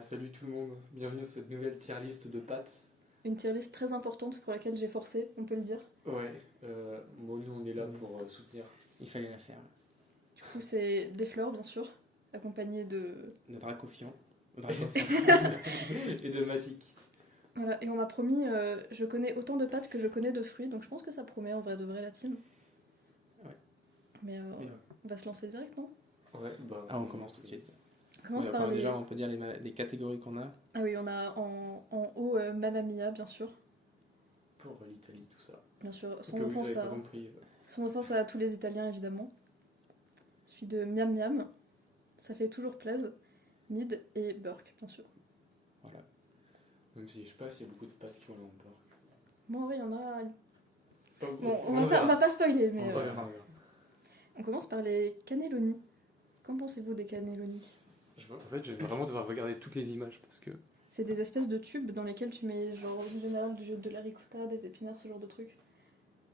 Salut tout le monde, bienvenue sur cette nouvelle tier list de pâtes. Une tier list très importante pour laquelle j'ai forcé, on peut le dire. Ouais, bon, nous on est là pour soutenir. Il fallait la faire. Du coup, c'est des fleurs, bien sûr, accompagnées de... De Dracofion. Et de Matic. Voilà, et on m'a promis, je connais autant de pâtes que je connais de fruits, donc je pense que ça promet en vrai de vrai la team. Ouais. Mais ouais. on va se lancer direct, non? Ouais, bah. Ah, on commence tout de suite. On commence par les... Déjà, on peut dire les catégories qu'on a. Ah oui, on a en haut Mamma Mia, bien sûr. Pour l'Italie, tout ça. Bien sûr, Que vous avez pas compris. son enfance à tous les Italiens, évidemment. Celui de Miam Miam, ça fait toujours plaisir. Mid et Burke, bien sûr. Voilà. Même si je sais pas s'il y a beaucoup de pâtes qui ont le beurre. Bon, oui, il y en a... Bon, Bon, on va pas spoiler, mais... On verra. On commence par les cannelloni. Qu'en pensez-vous des cannelloni? En fait, je vais vraiment devoir regarder toutes les images parce que. C'est des espèces de tubes dans lesquels tu mets genre en général de la ricotta, des épinards, ce genre de trucs.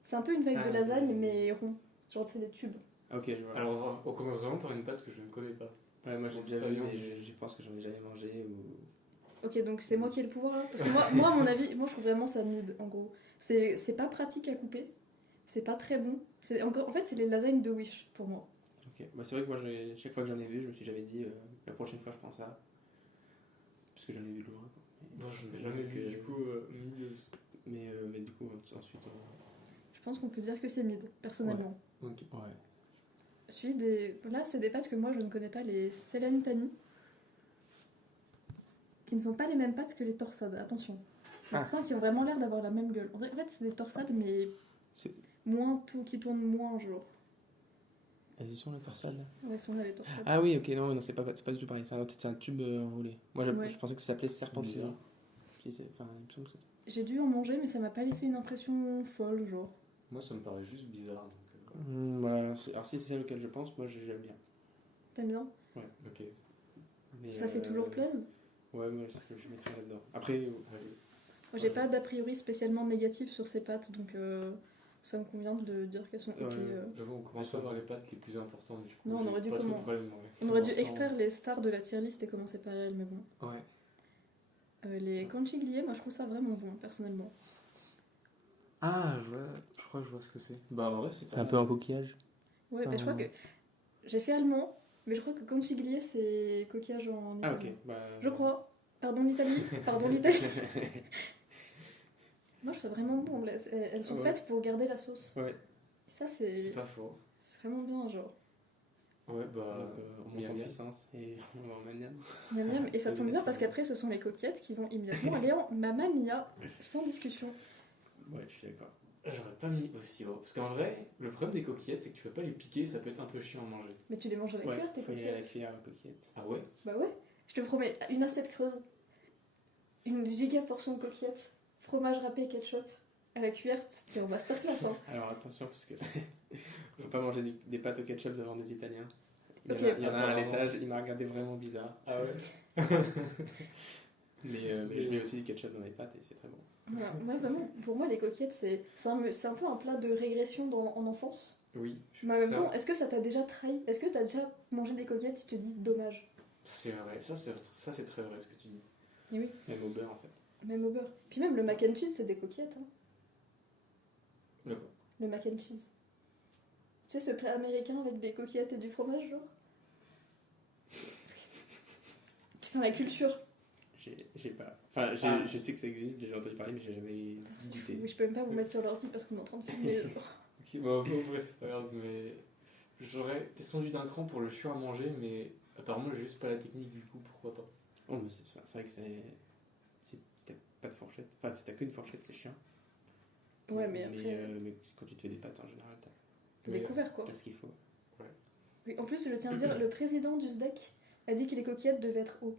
C'est un peu une vibe de lasagne mais rond. Genre c'est des tubes. Ok, je vois. Alors on commence vraiment par une pâte que je ne connais pas. Ouais, moi j'ai C'est déjà pas vu, bien. mais je pense que j'en ai jamais mangé. Ou... Ok, donc c'est moi qui ai le pouvoir là. Parce que moi à mon avis, moi je trouve vraiment ça mid en gros. C'est pas pratique à couper. C'est pas très bon. En fait, c'est les lasagnes de Wish pour moi. Ok, bah, c'est vrai que moi, chaque fois que j'en ai vu, je me suis jamais dit la prochaine fois je prends ça. Parce que j'en ai vu de loin. Non, je n'ai jamais vu du coup mideuse. Mais du coup, ensuite. Je pense qu'on peut dire que c'est mid, personnellement. Ok. Ouais. Celui des... Là, c'est des pâtes que moi je ne connais pas, les Celentani. Qui ne sont pas les mêmes pâtes que les torsades, attention. Mais pourtant, qui ont vraiment l'air d'avoir la même gueule. En fait, c'est des torsades, mais moins tout, qui tournent moins, genre. Elles y sont les torsades là. Ouais, sont là les torsades. Ah oui, ok, non, c'est pas du tout pareil. C'est un tube enroulé. Moi, Ouais. je pensais que ça s'appelait serpentina. Si, enfin, il me semble que J'ai dû en manger, mais ça m'a pas laissé une impression folle, genre. Moi, ça me paraît juste bizarre. Donc, voilà. Alors, si c'est celle auquel je pense, moi j'aime bien. T'aimes bien? Ouais. Ok. Mais ça fait toujours plaisir? Ouais, moi je mettrais là-dedans. Après, Moi, j'ai pas d'a priori spécialement négatif sur ces pâtes, donc ça me convient de dire qu'elles sont ok. J'avoue, on commence pas par les pâtes les plus importantes. Du coup, Non, on aurait dû pas trop de problème, ouais. On aurait dû extraire les stars de la tier list et commencer par elles, mais bon. Ouais. Les conchigliers, moi je trouve ça vraiment bon, personnellement. Ah, je crois que je vois ce que c'est. Bah, en vrai, c'est un peu un coquillage. Ouais, bah, je crois que j'ai fait allemand, mais je crois que conchiglier c'est coquillage en italien. Ah, ok. Bah... Je crois. Pardon l'Italie. Pardon l'Italie. Moi je trouve ça vraiment bon. Elles sont faites pour garder la sauce. Ouais. Ça c'est. C'est pas faux. C'est vraiment bien, genre. Ouais, bah. On monte en puissance et on va en manière. Miam miam. Et ça tombe bien parce qu'après ce sont les coquillettes qui vont immédiatement aller en Mamma Mia, sans discussion. Ouais, je suis d'accord. J'aurais pas mis aussi haut. Parce qu'en vrai, le problème des coquillettes, c'est que tu peux pas les piquer, ça peut être un peu chiant à manger. Mais tu les manges à la cuillère, tes faut y aller à la coquillettes. cuillère aux coquillettes. Ah ouais? Bah ouais, je te promets, une assiette creuse, une giga portion de coquillettes, fromage râpé, ketchup, à la cuillère, c'était en masterclass. Hein. Alors attention, parce que faut pas manger des pâtes au ketchup devant des Italiens. Il Ok. y en a un à l'étage, il m'a regardé vraiment bizarre. Ah ouais? Mais je mets aussi du ketchup dans les pâtes et c'est très bon. Voilà. Moi, vraiment, pour moi, les coquillettes, c'est un peu un plat de régression en enfance. Oui. Mais en même temps, est-ce que ça t'a déjà trahi? Est-ce que t'as déjà mangé des coquillettes et tu te dis dommage? C'est vrai, ça c'est très vrai ce que tu dis. Et oui. Même au beurre en fait. Même au beurre. Puis même le mac and cheese, c'est des coquillettes. Hein. Le quoi? Le mac and cheese. Tu sais, ce plat américain avec des coquillettes et du fromage, genre? Putain, la culture. J'ai pas. Enfin, je sais que ça existe, j'ai entendu parler, mais j'ai jamais goûté. Oui, je peux même pas vous mettre sur l'ordi parce qu'on est en train de filmer. Genre. Ok, bah en vrai c'est pas grave, mais j'aurais descendu d'un cran pour le chiant à manger, mais apparemment j'ai juste pas la technique du coup, pourquoi pas. Oh, mais c'est vrai que si t'as pas de fourchette, enfin si t'as qu'une fourchette, c'est chiant. Ouais, mais après. Mais quand tu te fais des pâtes en général, T'as découvert quoi. t'as ce qu'il faut. Oui, en plus, je tiens à dire, le président du SDEC a dit que les coquillettes devaient être haut.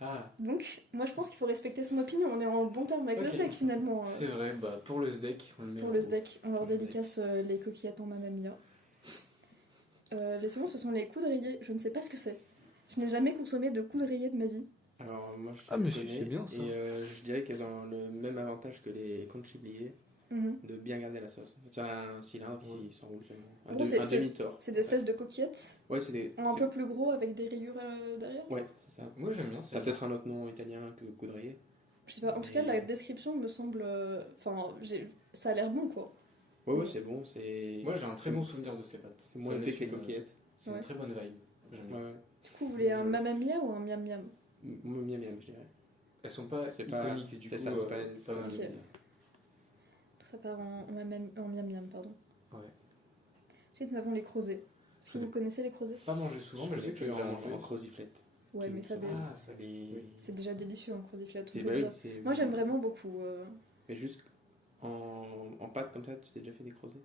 Ah, Donc, moi je pense qu'il faut respecter son opinion. On est en bon terme avec le SDEC finalement. c'est vrai, bah pour le SDEC, on le met Pour en le haut. SDEC, on leur dédicace les coquillettes en Mamma Mia. Les seconds, ce sont les coudriers. Je ne sais pas ce que c'est. Je n'ai jamais consommé de coudrier de ma vie. Alors moi je Ah, mais connais, c'est bien ça. et je dirais qu'elles ont le même avantage que les conchigliers. de bien garder la sauce. C'est un cylindre qui s'enroule seulement. Un, Bon, c'est- un demi-tort. C'est des espèces de coquillettes, Ouais, c'est des. un peu plus gros avec des rayures derrière. Ouais, c'est ça. Moi j'aime bien Ça a peut-être un autre nom italien que coudrier. Je sais pas, en tout cas, la description me semble. Enfin, ça a l'air bon quoi. Ouais, c'est bon. C'est. Moi j'ai un très bon souvenir de ces pâtes. C'est moins Ça épais laisse que les une- coquillettes. C'est Ouais. une très bonne vibe. J'aime bien. Ouais. Du coup, vous voulez un mamma mia ou un miam miam? Miam miam, je dirais. Elles sont pas C'est pas- iconiques du coup. c'est ça, c'est pas mal. Ok. Tout ça part en miam miam, pardon. Ouais. Ensuite, nous avons les crozets. Est-ce que vous connaissez les crozets? Pas mangé souvent, mais je sais que j'ai déjà mangé. en croziflette. Ouais, mais ça, Ah, ça Et- c'est déjà délicieux en croziflette. c'est- je bah veux oui, dire. c'est- Moi, j'aime vraiment beaucoup. Mais juste en pâte comme ça, tu t'es déjà fait des crozets?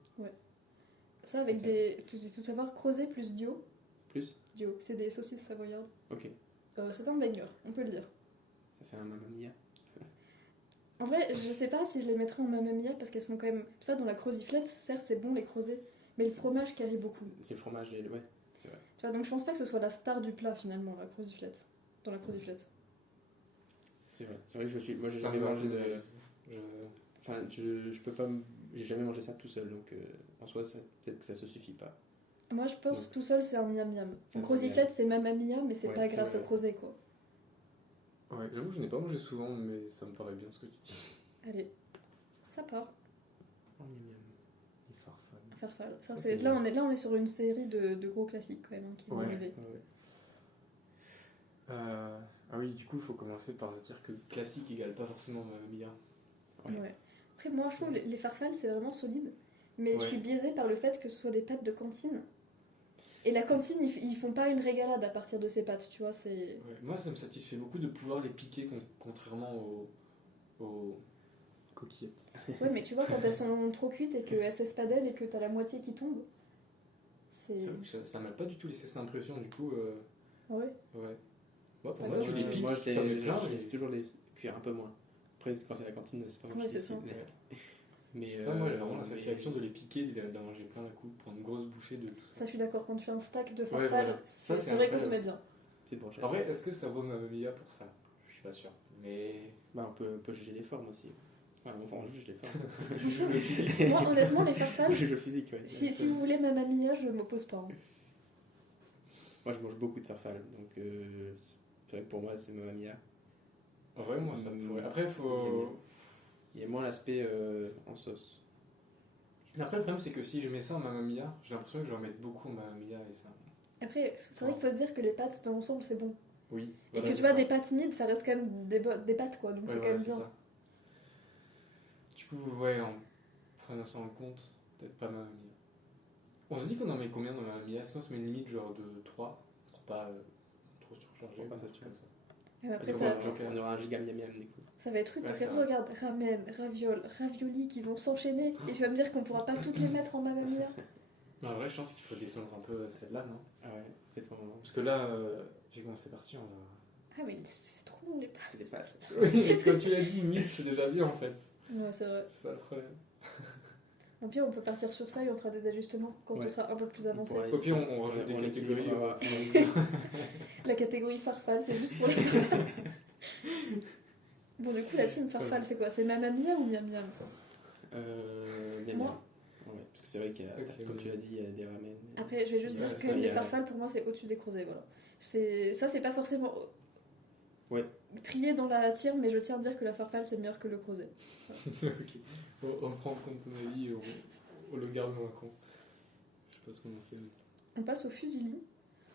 Ça avec Ça. des. Tu dois savoir crozet plus dio. Plus? Dio, c'est des saucisses savoyardes. Ok. C'est un banger, on peut le dire. Ça fait un mamma mia. En vrai, je sais pas si je les mettrais en mamma mia parce qu'elles sont quand même. Tu vois, dans la croziflette, certes, c'est bon les crozets, mais le fromage carry beaucoup. C'est le fromage et le. Ouais, c'est vrai. Tu vois, donc je pense pas que ce soit la star du plat finalement, la croziflette. Dans la croziflette. C'est vrai. C'est vrai que je suis. Moi, j'ai Ça jamais me va, mangé de. je- Enfin, je peux pas. J'ai jamais mangé ça tout seul, donc en soi, peut-être que ça se suffit pas. Moi, je pense Donc- tout seul, c'est un miam miam. C'est En un croziflette, c'est mamma mia, mais c'est Ouais, pas c'est grâce au vrai. crozet quoi. Ouais, j'avoue que je n'ai pas mangé souvent, mais ça me paraît bien ce que tu dis. Allez, ça part. Oh, miam miam. Les farfales. Farfalle. Ça, Ça, c'est... c'est Là, bien. on est sur une série de gros classiques quand même hein, qui vont Ouais. arriver. Ouais, ouais. Ah oui, du coup, il faut commencer par se dire que classique égale pas forcément Mamma Mia. Ouais. Ouais. Après, moi, je trouve les farfales, c'est vraiment solide. Mais je Ouais. suis biaisée par le fait que ce soit des pâtes de cantine. Et la cantine, ils font pas une régalade à partir de ces pâtes, tu vois. C'est... Ouais, moi, ça me satisfait beaucoup de pouvoir les piquer contrairement aux coquillettes. Ouais, mais tu vois, quand elles sont trop cuites et qu'elles s'espadellent et que t'as la moitié qui tombe, c'est. J'avoue que ça m'a pas du tout laissé cette impression, du coup. Ah ouais. Ouais. Moi, pour Ouais, moi, donc, tu les piques, moi, je t'en mets plein, je et- laisse toujours les cuire un peu moins. Après, quand c'est la cantine, c'est pas moi Ouais, qui c'est ça. décide, mais Moi, j'ai vraiment la mais- satisfaction de les piquer, d'en manger plein d'un coup, de prendre une grosse bouchée de tout ça. Ça, je suis d'accord. Quand tu fais un stack de Ouais, farfales, voilà. c'est, Ça, c'est vrai qu'on incroyable. se met bien. Petite brochette. En vrai, est-ce que ça vaut Mamma Mia pour ça? Je suis pas sûr. Mais. Bah, on peut juger les formes aussi. Ouais, on juge les formes. Je joue le physique. Moi, honnêtement, les On farfales, juge le physique, ouais. si vous voulez Mamma Mia, je m'oppose pas. hein. Moi, je mange beaucoup de farfalle, donc c'est vrai que pour moi, c'est Mamma Mia. En vrai, moi, ça pourrait. Après, faut. Il y a moins l'aspect en sauce. Mais après, le problème, c'est que si je mets ça en Mamma Mia, j'ai l'impression que je vais en mettre beaucoup en Mamma Mia et ça. Après, c'est vrai qu'il faut se dire que les pâtes dans l'ensemble, c'est bon. Oui. Et voilà, que tu c'est vois, ça. des pâtes mid, ça reste quand même des pâtes, quoi. Donc Ouais, c'est voilà, quand même c'est bien. ça. Du coup, ouais, en prenant ça en compte, peut-être pas Mamma Mia. On se dit qu'on en met combien dans Mamma Mia? Est-ce qu'on se met une limite genre de 3 pour pas trop surcharger Pour pas ou un ça, truc comme ça? Et après, Et ça, donc, on aura un giga miam miam du coup. ça va être rude Ouais, parce que c'est vrai. regarde, ramen, ravioli qui vont s'enchaîner. Et tu vas me dire qu'on pourra pas toutes les mettre en Mamma Mia. Non, en vrai, je pense qu'il faut descendre un peu celle-là, non? Ah ouais, peut-être son moment. Parce que là, vu comment c'est parti, on va. Ah, mais c'est trop bon les pâtes. C'est des pâtes. Oui, comme tu l'as dit, 1000 c'est déjà bien en fait. Ouais, c'est vrai. C'est ça le problème. Au pire, on peut partir sur ça et on fera des ajustements quand Ouais. on sera un peu plus avancé. pourra- Au pire, on rajoute On des catégories. équilibrera. La catégorie farfalle, c'est juste pour les. Bon, du coup, la team farfalle, c'est quoi? C'est Mamma Mia ou Miam Miam? Miam Moi- miam. Ouais, parce que c'est vrai qu'il y a, Ok. comme tu l'as dit, il y a des ramen. Après, je vais juste Ouais, dire ça, que même il y les a- farfales, pour moi, c'est au-dessus des crozets, voilà. Ça, c'est pas forcément Ouais. trié dans la tire, mais je tiens à dire que la farfalle, c'est meilleur que le crozet. Ok. On prend en compte ton avis et on le garde dans un coin. Je sais pas ce qu'on en fait. On passe au fusilli.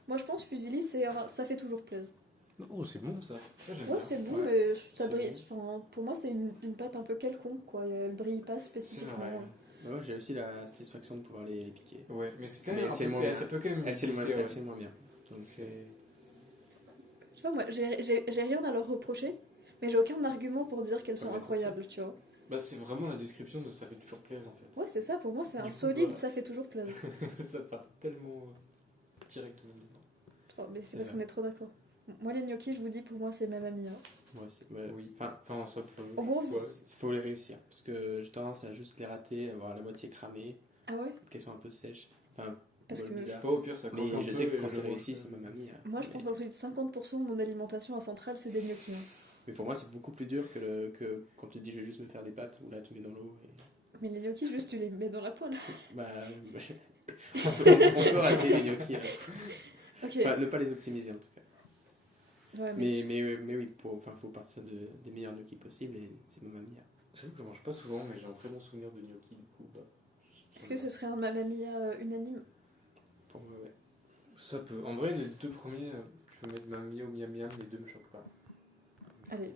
Moi, je pense fusilli, ça fait toujours plaisir. Oh, c'est bon ça. Ça, j'aime Ouais, bien. c'est bon, Ouais. mais ça C'est brille. bon. Enfin, pour moi, c'est une pâte un peu quelconque, quoi. Elle brille pas C'est spécifiquement. vrai. Moi, j'ai aussi la satisfaction de pouvoir les piquer. Ouais, mais c'est quand Mais même un c'est peu. moins bien. Ça peut quand même. Elle tient glisser, ouais. moins bien. Donc, C'est. Tu vois, moi, j'ai rien à leur reprocher, mais j'ai aucun argument pour dire qu'elles sont Ouais, incroyables, tu vois. Bah, c'est vraiment la description de ça fait toujours plaisir en fait. Ouais, c'est ça, pour moi, c'est un Du coup, solide, voilà. ça fait toujours plaisir. Ça part tellement directement dedans. Putain, mais c'est C'est parce vrai. qu'on est trop d'accord. Moi, les gnocchis, je vous dis, pour moi, c'est Mamma Mia. ouais, Oui. Enfin, Enfin, en soi, En gros, ouais. il faut les réussir. Parce que j'ai tendance à juste les rater, avoir la moitié cramée, Ah ouais? qu'elles sont un peu sèches. Enfin, Parce voilà, que- Je sais bizarre. pas, au pire, ça croque Mais un je peu sais que et quand je c'est mange, réussi, c'est ma mamie. Moi, je pense dans 50% de mon alimentation à Centrale, c'est des gnocchis. hein. Mais pour moi, c'est beaucoup plus dur que quand tu te dis je vais juste me faire des pâtes, ou là tu mets dans l'eau. Mais les gnocchis, juste tu les mets dans la poêle. Bah, on peut rater les gnocchis. Ok. Enfin, ne pas les optimiser en tout cas. Ouais, Mais oui, faut partir des meilleurs gnocchis possibles et c'est Mamma Mia. J'avoue que je mange pas souvent, mais j'ai un très bon souvenir de gnocchi, du coup. Bah, Est-ce que ce serait un Mamma Mia unanime? Pour moi, ouais. ça peut. En vrai, les deux premiers, tu peux mettre Mamma Mia ou Miam Miam, les deux me choquent pas. Allez.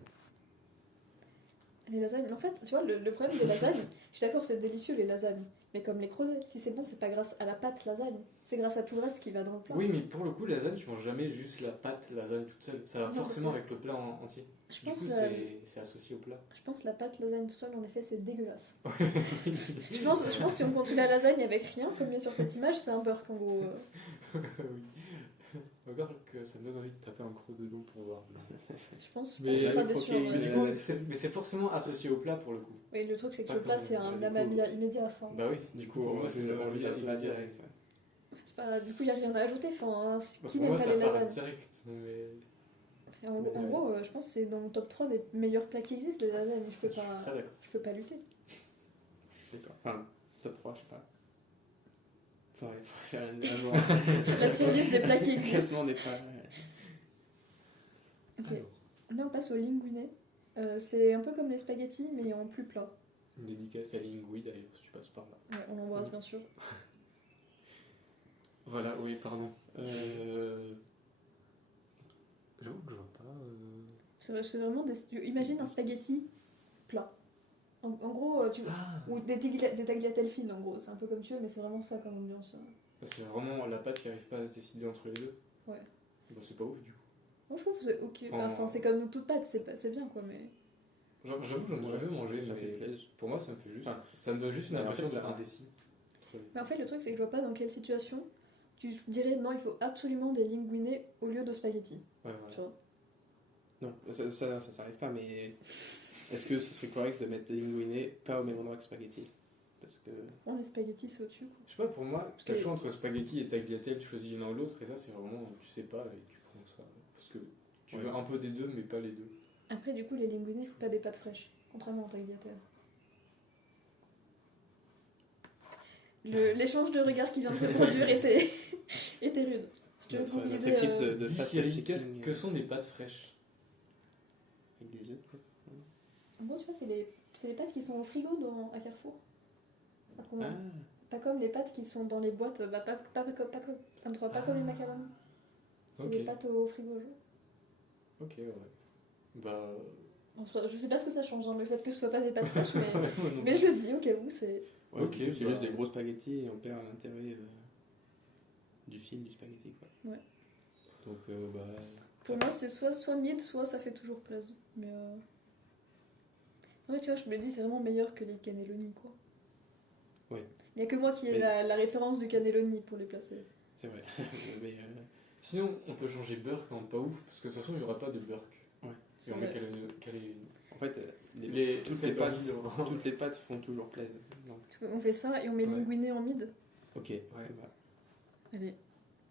Les lasagnes. Mais en fait, tu vois, le problème des lasagnes, je suis d'accord, c'est délicieux les lasagnes. Mais comme les creusets, si c'est bon, c'est pas grâce à la pâte lasagne. C'est grâce à tout le reste qui va dans le plat. Oui, mais pour le coup, la lasagne, tu manges jamais juste la pâte lasagne toute seule. Ça va Non, forcément parce avec le plat entier. Je Du pense, coup, c'est associé au plat. je pense la pâte lasagne tout seul, en effet, c'est dégueulasse. Je pense si on continue la lasagne avec rien, comme il est sur cette image, c'est un beurre en gros. Oui. Regarde que ça me donne envie de taper un croc dedans pour voir. Je pense Mais que tu seras j'avais déçu. croqué en Mais vrai. du coup, c'est forcément associé au plat pour le coup. Oui, le truc, c'est que Pas le plat, comme c'est un du Mamma coup. Mia immédiat. Enfin, Bah oui, du coup, pour moi, c'est le envie là direct. direct. Ouais. du coup, il n'y a rien à ajouter. Enfin, qui Pour n'aime moi, pas ça les part lasagnes? direct. Mais... En gros, je pense que c'est dans mon top 3 des meilleurs plats qui existent, les lasagnes. Je suis très d'accord. Je peux pas lutter. Je sais pas. Enfin, top 3, je sais pas. Faudrait faire un jour. La tier list des plats qui existent. Classement des plats. Ok. Là, on passe au linguine. C'est un peu comme les spaghettis, mais en plus plat. Une dédicace à Lingui d'ailleurs, si tu passes par là. Ouais, on l'embrasse bien sûr. Voilà, oui, pardon. J'avoue que je vois pas. C'est vraiment imagine un spaghetti plat. En gros, ou des tagliatelles fines, en gros. C'est un peu comme tu veux, mais c'est vraiment ça comme ambiance. Parce que vraiment la pâte qui arrive pas à se décider entre les deux. Ouais. Bah, c'est pas ouf du coup. Moi, je trouve que c'est ok. Enfin, Enfin, c'est comme toute pâte, c'est bien quoi, mais. J'avoue que j'en ai jamais mangé, ça fait mais plaisir. pour moi ça me fait juste. Enfin, ça me donne juste une en fait, impression ça- d'être indécis. Mais en fait, le truc, c'est que je vois pas dans quelle situation tu dirais non, il faut absolument des linguine au lieu de spaghetti. Ouais, Tu voilà. vois. Non, ça s'arrive pas, mais est-ce que ce serait correct de mettre linguine pas au même endroit que spaghetti? Parce que. Bon, les spaghettis, c'est au-dessus quoi. Je sais pas, pour moi, t'as Et- le choix entre spaghetti et tagliatelle, tu choisis l'un ou l'autre, et ça c'est vraiment, tu sais pas, et tu prends ça. Parce que tu veux Ouais. un peu des deux, mais pas les deux. Après, du coup, les linguine, c'est pas des pâtes fraîches, contrairement aux tagliatelles. L'échange de regards qui vient de se produire était rude. Je te laisse Notre mobiliser. équipe de Dis fast Cyril, checking, que sont des pâtes fraîches? avec des œufs, quoi. En gros, tu vois, c'est les pâtes qui sont au frigo à Carrefour. Pas comme, Ah, pas comme les pâtes qui sont dans les boîtes, bah, pas comme les macaronis. C'est Ok. des pâtes au frigo. Genre. Ok, ouais. Bah. Enfin, je sais pas ce que ça change, hein, le fait que ce soit pas des pâtes fraîches, mais, moi non mais plus. je le dis au cas où, c'est. ouais, Ok, c'est bah. juste des gros spaghettis et on perd l'intérêt du fil du spaghetti, quoi. Ouais. Donc, bah. Pour moi, c'est soit mid, soit ça fait toujours plaisir. Mais. En fait, tu vois, je me dis, c'est vraiment meilleur que les cannelloni, quoi. Ouais. Il n'y a que moi qui ai Mais- la référence du cannelloni pour les placer. C'est vrai. Mais, Sinon, on peut changer burk en pas ouf, parce que de toute façon, il n'y aura pas de burk. ouais. Et C'est on met vrai. En fait, toutes c'est les pas pâtes, mid, vraiment. toutes les pâtes font toujours plaisir. Donc, On fait ça et on met Ouais. linguine en mid. ok. Ouais. Bah, Allez.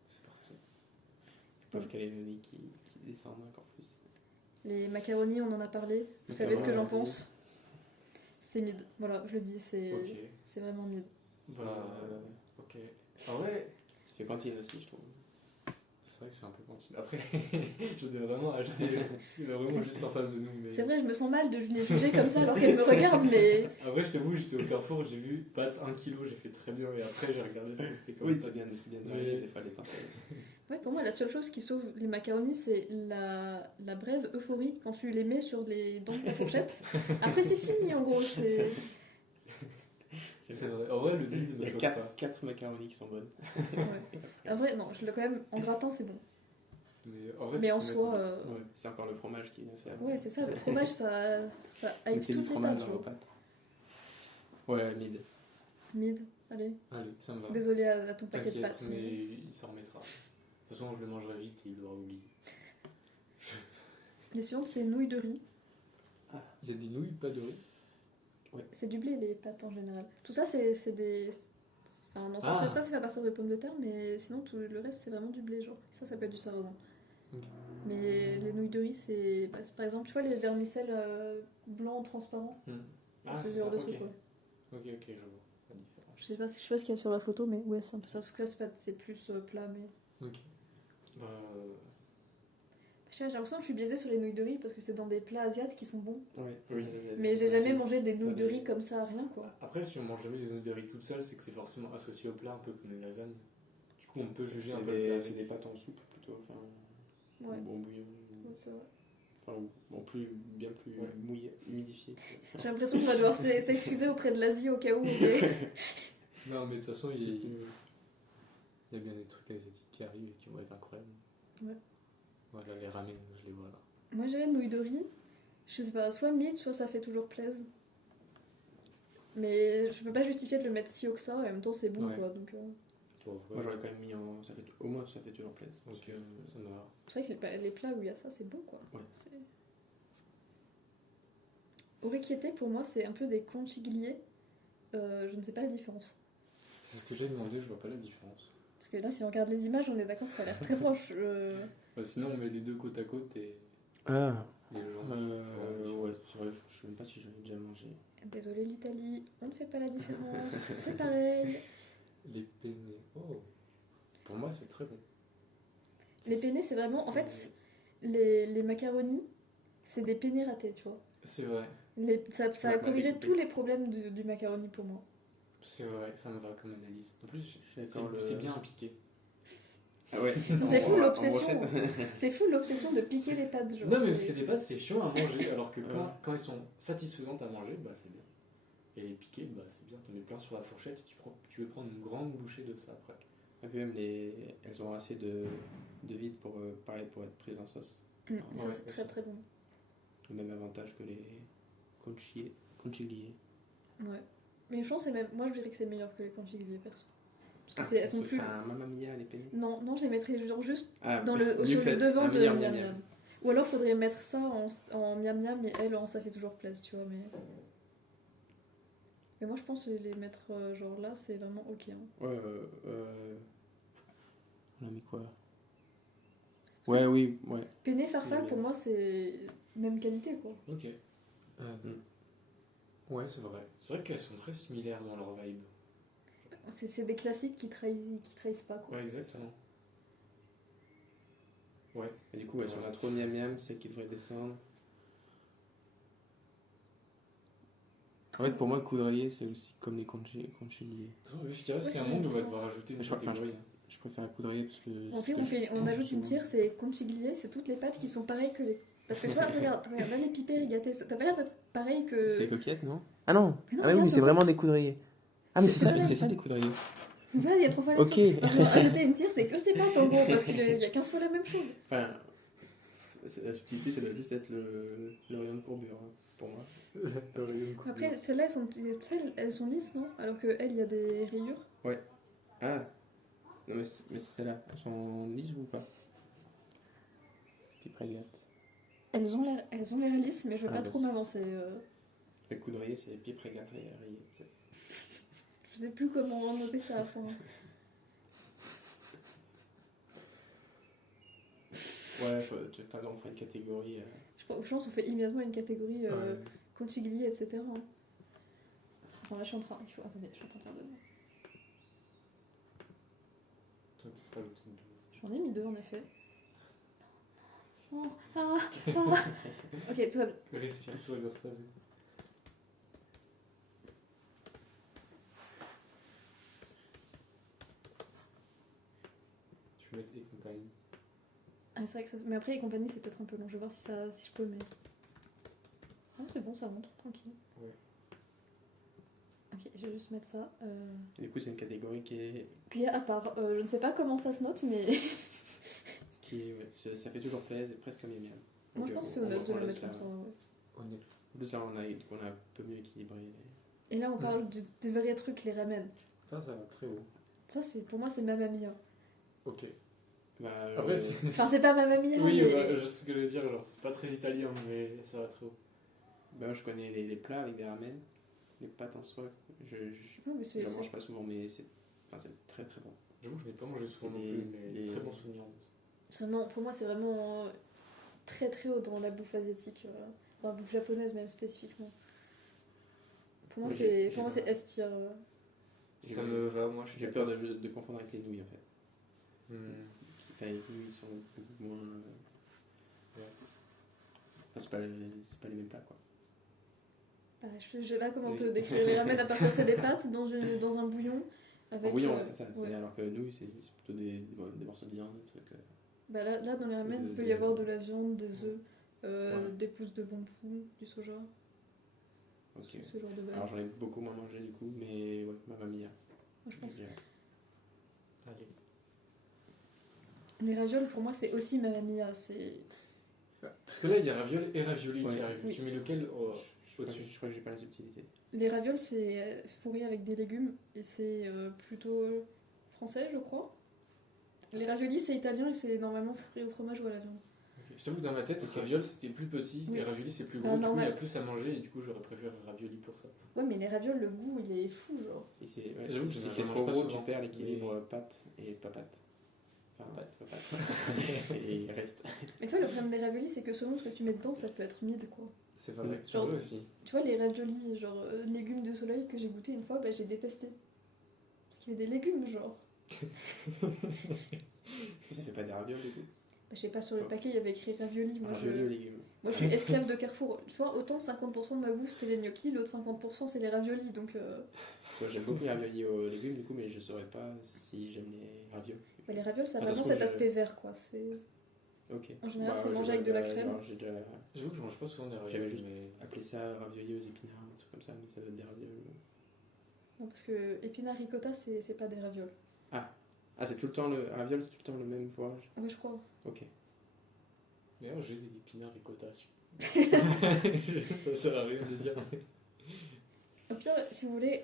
C'est parfait. ils peuvent caler le nez qui descendent encore plus. Les macaronis, on en a parlé. Vous savez ce que j'en pense. C'est mid. Voilà, je le dis, c'est Ok. c'est vraiment mid. Bah. Ok. En vrai, Ça fait cantine aussi, je trouve. c'est vrai que c'est un peu cantine. Après, je devais vraiment acheter. Il est vraiment juste en face de nous. Mais... C'est vrai, je me sens mal de les juger comme ça alors qu'elle me regarde, mais. Après, je t'avoue, j'étais au Carrefour, j'ai vu pâtes 1 kg, j'ai fait très bien. Et après, j'ai regardé ce que c'était comme Oui, pâtes. c'est bien de Mais- varier des fois les temps. Ouais, pour moi, la seule chose qui sauve les macaronis, c'est la brève euphorie quand tu les mets sur les dents de ta fourchette. Après, c'est fini en gros. C'est. C'est vrai. En vrai, le nid ne Il me y a choque 4 pas. macaronis qui sont bonnes. Ouais. En vrai, non, je l'ai quand même en gratin, c'est bon. Mais en, vrai, Mais tu en peux soi. mettre- Ouais, c'est encore le fromage qui est. Ouais, c'est ça, le fromage, ça hype Mettez du toutes les fromage pâtes. dans vos genre. pâtes. Ouais, mid. Mid, allez. Allez, ça me va. Désolé à ton paquet de T'inquiète, pâtes. mais il s'en remettra. De toute façon, je le mangerai vite et il l'aura oublié. Les suivantes, c'est nouilles de riz. Il y a des nouilles, pas de riz. C'est du blé, les pâtes en général. Tout ça, c'est des. Enfin, non, ça, Ah. ça c'est à partir de pommes de terre, mais sinon, tout le reste, c'est vraiment du blé, genre. Ça peut être du sarrasin. Ok. Mais les nouilles de riz, c'est par exemple, tu vois, les vermicelles blancs transparents. Ah, ce c'est genre ça, de ok. truc, ouais. Ok, je vois la différence. Je sais pas ce qu'il y a sur la photo, mais ouais, c'est un peu ça. Sauf que là, c'est plus plat, mais. Ok. Bah, Je sais pas, j'ai l'impression que je suis biaisée sur les nouilles de riz parce que c'est dans des plats asiatiques qui sont bons. Ouais, Oui. Mais j'ai jamais c'est- mangé des nouilles de Dans riz les- comme ça, rien quoi. Après, si on mange jamais des nouilles de riz toutes seules, c'est que c'est forcément associé au plat, un peu comme les lasagnes. Du coup, on peut juger un peu le plat C'est avec. des pâtes en soupe plutôt, enfin, Ouais, ou bon bouillon, ouais, c'est vrai. enfin, bien plus Ouais. mouillé, humidifié. J'ai l'impression qu'on va devoir s'excuser auprès de l'Asie au cas où. Non, mais de toute façon, il y a bien des trucs asiatiques qui arrivent et qui vont être incroyables. Ouais. Voilà, les ramen, je les vois là. Moi j'ai les nouilles de riz. Je sais pas, soit mythe, soit ça fait toujours plaisir. Mais je peux pas justifier de le mettre si haut que ça, et en même temps c'est bon Ouais. quoi. Donc, Bon, Moi j'aurais quand même mis en. Au moins ça fait toujours plaisir. Ok, Parce que, ça me va. c'est vrai que les plats où il y a ça, c'est bon quoi. Ouais. Orecchiette pour moi c'est un peu des conchigliers. Je ne sais pas la différence. C'est ce que j'ai demandé, je vois pas la différence. Parce que là, si on regarde les images, on est d'accord que ça a l'air très proche. Sinon, on met les deux côte à côte et Ah, les gens. ouais, c'est vrai, je sais même pas si j'en ai déjà mangé. Désolé l'Italie, on ne fait pas la différence, c'est pareil. Les penne. Oh, pour moi, c'est très bon. Les penne, c'est vraiment. En fait, les macaronis, c'est des penne ratés, tu vois. C'est vrai, Ça a Ouais, corrigé bah, tous les problèmes du macaroni pour moi. c'est vrai, ça me va comme analyse. En plus, d'accord, c'est bien piqué. Ah ouais. C'est fou En l'obsession. brochette. C'est fou l'obsession de piquer les pâtes. Genre. Non, mais parce que des pâtes, c'est chiant à manger, alors que quand elles sont satisfaisantes à manger, bah c'est bien. Et les piquer, bah c'est bien. T'en mets plein sur la fourchette et tu veux prendre une grande bouchée de ça après. Et puis même elles ont assez de vide pour, pareil, pour être prises en sauce. Ça, Ouais, c'est très très bon. Le même avantage que les conchigliers. Ouais. Mais je pense que c'est même. Moi, je dirais que c'est meilleur que les conchigliers, perso. Parce que elles sont plus. C'est un mamma mia les penne. Non, je les mettrais genre juste Ah, sur mieux que le devant un de miam, miam miam, miam. Ou alors faudrait mettre ça en miam miam et elle en ça fait toujours place, tu vois. Mais moi je pense que les mettre genre là c'est vraiment ok. Hein. Ouais, on a mis quoi? Ouais, oui, ouais. Penne farfalle Oui. pour moi c'est même qualité quoi. Ok. Ouais, c'est vrai. C'est vrai qu'elles sont très similaires dans leur vibe. C'est des classiques qui trahissent pas quoi. Ouais, exactement. Ouais. Et du coup, ouais, si on a trop miam miam, c'est qu'il devrait descendre. En fait, pour moi, coudrier, c'est aussi comme les conchigliers. De toute façon, je dirais Ouais, c'est un c'est monde où on va exactement. devoir rajouter une Je crois- enfin, catégorie. Je préfère un coudrier parce que. En fait on ajoute une tire, c'est conchiglier, c'est toutes les pâtes qui sont pareilles que les. Parce que tu vois, regarde là les pipés rigatées, t'as pas l'air d'être pareil que. C'est les coquillettes, non? Ah non! Mais non, Ah oui, regarde, oui, c'est c'est un vraiment des coudriers. Ah, mais C'est ça, c'est ça les coudriers. Voilà, il y a trop fois la Ok. Ajouter une tire, c'est que c'est pâtes en gros, parce qu'il y a 15 fois la même chose. Enfin, la subtilité, ça doit juste être le rayon de courbure, hein, pour moi. Après, celles-là, elles sont lisses, non? Alors que elles, il y a des rayures. Ah! Non, mais c'est celles-là. Elles sont lisses ou pas? Petite régate. Elles ont l'air lisses, mais je vais Ah, pas bah, trop c'est- m'avancer. Le coudrier, c'est pipe régate rayé, peut-être. Je sais plus comment noter ça à la fin. Ouais, t'as raison, on fera une catégorie. Je pense qu'on fait immédiatement une catégorie Ouais. conchigli, etc. hein. Enfin, là, je suis en train. Attendez, je suis en train de faire deux. J'en ai mis deux en effet. Oh, ok, tout va bien. Respire, tout va bien se passer. Tu peux mettre et compagnie. Ah, c'est vrai que ça. Mais après, les compagnies, c'est peut-être un peu long. Je vais voir si je peux, mais. Ah, c'est bon, ça monte, tranquille. Ouais. Ok, je vais juste mettre ça. Et du coup, c'est une catégorie Puis à part, je ne sais pas comment ça se note, mais ça fait toujours plaisir, presque miam miam. moi Donc, je pense que c'est on honnête de le laisse mettre là. comme ça. Ouais. Honnête. En plus, là, on a un peu mieux équilibré. Et là, on parle des vrais trucs, les ramen. Ça va très haut. Ça, pour moi, c'est Mamma Mia. Ok. Bah, Après, c'est. Enfin, c'est pas Mamma Mia, Oui, mais. bah, je sais ce que je veux dire, genre, c'est pas très italien, mais ça va très haut. bah, moi, je connais les plats avec des ramen. Les pâtes en soi, Non, mais c'est. j'en mange pas souvent, mais c'est très très bon. J'avoue, je n'ai pas mangé souvent non C'est plus, mais des- très bon souvenir. Pour moi, c'est vraiment très très haut dans la bouffe asiatique. Enfin, la bouffe japonaise, même spécifiquement. Pour moi, Moi, c'est j'ai- pour moi, c'est S tier. Ça me va, moi je suis J'ai peur de confondre avec les nouilles en fait. Hmm. Enfin, les nouilles sont beaucoup moins. Ouais. Enfin, c'est pas les mêmes plats quoi. Je sais pas comment te Oui. décrire. Les ramen à partir, c'est des pâtes dans un bouillon. Avec, En bouillon, ouais, c'est ça. C'est- ouais. Alors que nouilles, c'est plutôt des morceaux de viande, des trucs. Bah là, dans les ramen, il peut y avoir de la viande, des œufs, des pousses de bambou, du soja, Ok. ce genre de Alors beurre. j'en ai beaucoup moins mangé du coup, mais ouais, Mamma Mia. Moi, je pense. dirais. Allez. Les ravioles, pour moi, c'est aussi Mamma Mia. C'est... Parce que là, il y a ravioli et ravioli Ouais. qui arrivent. Oui. Tu mets lequel Je crois que j'ai pas la subtilité. Les ravioles, c'est fourré avec des légumes et c'est plutôt français, je crois. Les raviolis, c'est italien et c'est normalement fourré au fromage ou à la viande. Ok. Je t'avoue que dans ma tête, Ok. ravioli c'était plus petit Oui. et ravioli c'est plus Ah, gros. Du coup, il y normal. a plus à manger et du coup, j'aurais préféré ravioli pour ça. Ouais, mais les ravioles, le goût, il est fou, genre. Si c'est ouais, J'avoue que si j'en c'est mange trop pas gros, souvent, tu perds l'équilibre mais- pâte et pas pâte. Enfin, Pâte. pas pâte. Et il reste. Mais tu vois, le problème des raviolis, c'est que selon ce que tu mets dedans, ça peut être mid, quoi. C'est vrai, c'est Genre- vrai aussi. Tu vois, les raviolis, genre légumes de soleil que j'ai goûté une fois, bah, j'ai détesté. Parce qu'il y avait des légumes, genre. Ça fait pas des ravioles du coup. Bah, je sais pas, sur le paquet, il y avait écrit ravioli. Ravioli aux légumes. Moi, je suis esclave de Carrefour. Tu vois, autant 50% de ma bouffe, c'était les gnocchis, l'autre 50%, c'est les raviolis. Donc, Moi, j'aime beaucoup les raviolis aux légumes du coup, mais je saurais pas si j'aime les ravioles. bah, les ravioles, ça a Ah, ça se vraiment trouve, cet je- aspect vert, quoi. C'est... Ok. En général, c'est ouais, mangé j'ai- avec de la bah, crème. genre, j'ai déjà J'avoue que je mange pas souvent des J'avais raviolis, juste- mais. appelé ça raviolis aux épinards, un truc comme ça, mais ça doit être des ravioles. Non, parce que épinard ricotta, c'est pas des ravioles. Ah, c'est tout le temps le raviole, c'est tout le temps le même fourrage. Ouais, je crois. Ok. D'ailleurs, j'ai des épinards ricotta. Ça sert à rien de dire. Au pire, si vous voulez.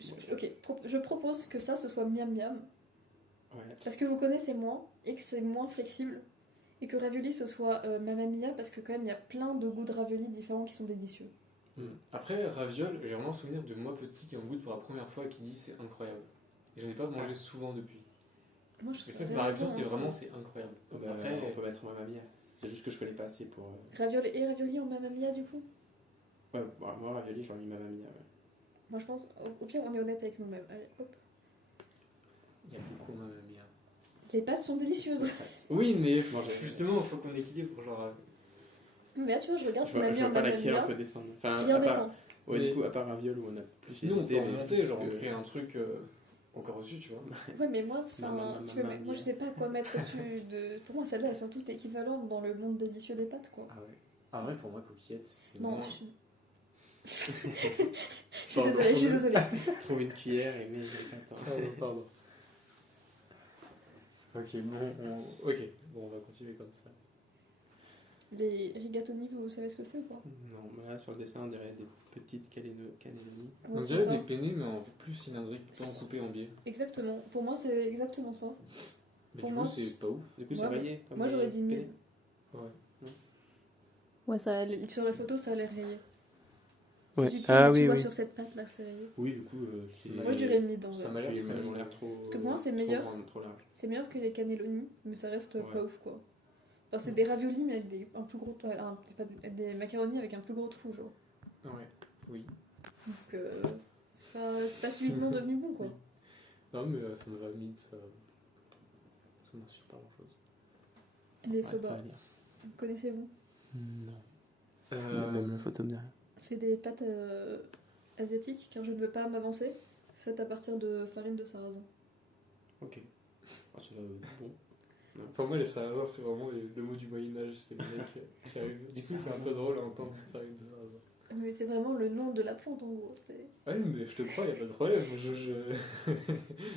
Je propose que ça, ce soit miam miam. Ouais. Parce que vous connaissez moins et que c'est moins flexible. Et que ravioli, ce soit Mamma Mia, parce que quand même, il y a plein de goûts de ravioli différents qui sont délicieux. Après, raviole, j'ai vraiment souvenir de moi petit qui en goûte pour la première fois et qui dit c'est incroyable. Et j'en ai pas mangé souvent depuis. Moi, je Et sais ça, par exemple, c'est vraiment c'est incroyable. Bah, Après, on peut mettre Mamma Mia. C'est juste que je connais pas assez pour. Raviole et ravioli en Mamma Mia, du coup. Ouais, bah, moi, ravioli, j'aurais mis Mamma Mia. Ouais. Moi, je pense, au pire, on est honnête avec nous-mêmes. Allez, hop. il y a beaucoup Mamma Mia. Les pâtes sont délicieuses. Oui, mais Manger. justement, il faut qu'on équilibre. Genre, Mais là, tu vois, je regarde, Je on a vois, mis je vois en pas Mamma laquelle Mia. on peut descendre. Enfin, Rien à part- descend. Ouais, Mais- du coup, à part raviole où on a plus sinon, on peut hésité, mais remonter, parce genre, on que- crée un truc encore au-dessus, tu vois. Ouais, mais moi, Mamma moi, je sais pas quoi mettre au-dessus de. Pour moi, celles-là, elles sont toutes équivalentes dans le monde délicieux des pâtes, quoi. Ah ouais. Ah ouais, pour moi, coquillette, c'est Non, moins. je suis désolée, je suis désolée. Trouve une cuillère et mets les pâtes. hein. Pardon. Ok, bon, on va continuer comme ça. Les rigatoni, vous savez ce que c'est ou pas? Non, mais là, sur le dessin, on dirait des petites cannelloni. Ouais, On c'est dirait ça. des penne, mais en plus cylindriques, pas en coupé en biais. Exactement. Pour moi, c'est exactement ça. Mais Pour du moi, coup, c'est pas ouf. Du coup, Ouais, c'est rayé. Comme moi, les j'aurais dit mid. penne. Ouais. Ouais, ça, sur la photo, ça a l'air rayé. Ouais. Si tu, Ah oui, tu vois oui. sur cette pâte-là, c'est rayé. Oui, du coup, c'est. Moi, je dirais mid en Ça vrai. m'a l'air Oui, très mais elles ont mid. l'air trop. Parce que pour moi, c'est trop meilleur. grande, trop large. C'est meilleur que les cannelloni, mais ça reste Ouais. pas ouf, quoi. Enfin, c'est des raviolis, mais avec un plus gros... c'est pas des macaronis avec un plus gros trou, genre. Ouais, oui. Donc, c'est pas subitement devenu bon, quoi. Oui. Non, mais ça me va mid, ça m'inspire pas grand chose. Les soba, connaissez-vous? Non. Même la photo me dit rien. C'est des pâtes asiatiques, car je ne veux pas m'avancer, faites à partir de farine de sarrasin. Ok. Ah, ça doit être bon. Pour moi, les sarrasins, c'est vraiment le mot du Moyen-Âge, c'est le mec qui arrive. Du coup, c'est un peu drôle à entendre parler de sarrasin. Mais c'est vraiment le nom de la plante, en gros. C'est... Ouais, mais je te crois, y a pas de problème.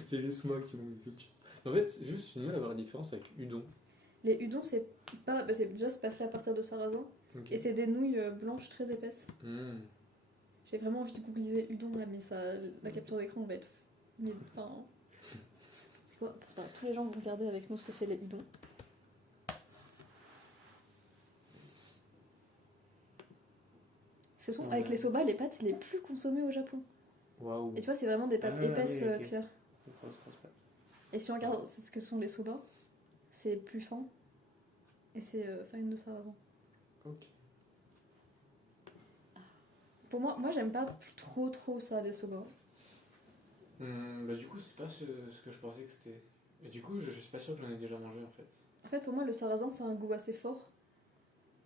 C'est juste moi qui manque de culture. En fait, juste, j'ai du mal à voir la différence avec udon. Les udon, c'est pas... Bah, c'est pas fait à partir de sarrasin, Ok. et c'est des nouilles blanches très épaisses. Hmm. J'ai vraiment envie de googliser udon, là, mais ça, la capture d'écran va être... Enfin... C'est quoi? C'est pas grave, tous les gens vont regarder avec nous ce que c'est les udon. Ce sont, avec les soba, les pâtes les plus consommées au Japon. Waouh. Et tu vois, c'est vraiment des pâtes Ah, épaisses, oui, ok. claires. Grosse pâte. Et si on regarde c'est ce que sont les soba, c'est plus fin. Et c'est farine de sarrasin. Ok. Pour moi j'aime pas trop ça, les soba. Bah, du coup, c'est pas ce que je pensais que c'était. Et du coup, je suis pas sûr que j'en ai déjà mangé en fait. En fait, pour moi, le sarrasin, c'est un goût assez fort.